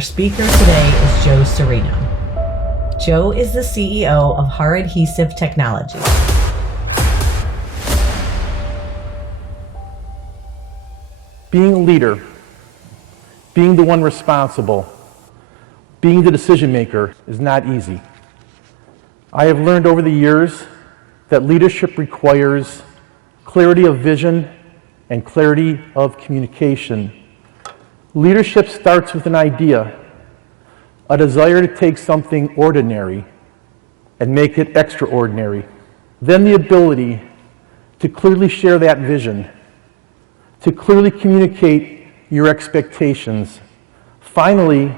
Our speaker today is Joe Cerino. Joe is the CEO of Har Adhesive Technology. Being a leader, being the one responsible, being the decision maker is not easy. I have learned over the years that leadership requires clarity of vision and clarity of communication. Leadership starts with an idea, a desire to take something ordinary and make it extraordinary. Then the ability to clearly share that vision, to clearly communicate your expectations. Finally,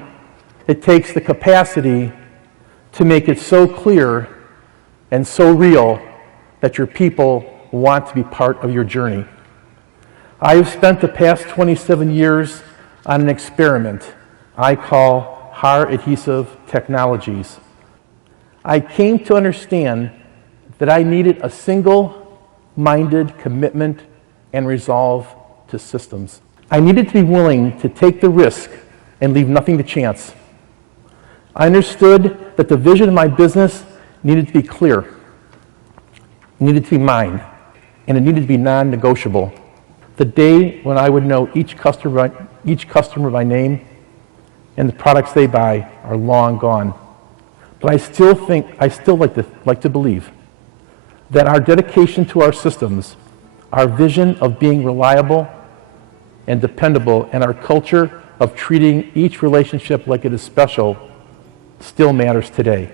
it takes the capacity to make it so clear and so real that your people want to be part of your journey. I have spent the past 27 years on an experiment I call Har Adhesive Technologies. I came to understand that I needed a single-minded commitment and resolve to systems. I needed to be willing to take the risk and leave nothing to chance. I understood that the vision of my business needed to be clear, it needed to be mine, and it needed to be non-negotiable. The day when I would know each customer by name and the products they buy are long gone. But I still like to believe that our dedication to our systems, our vision of being reliable and dependable, and our culture of treating each relationship like it is special still matters today.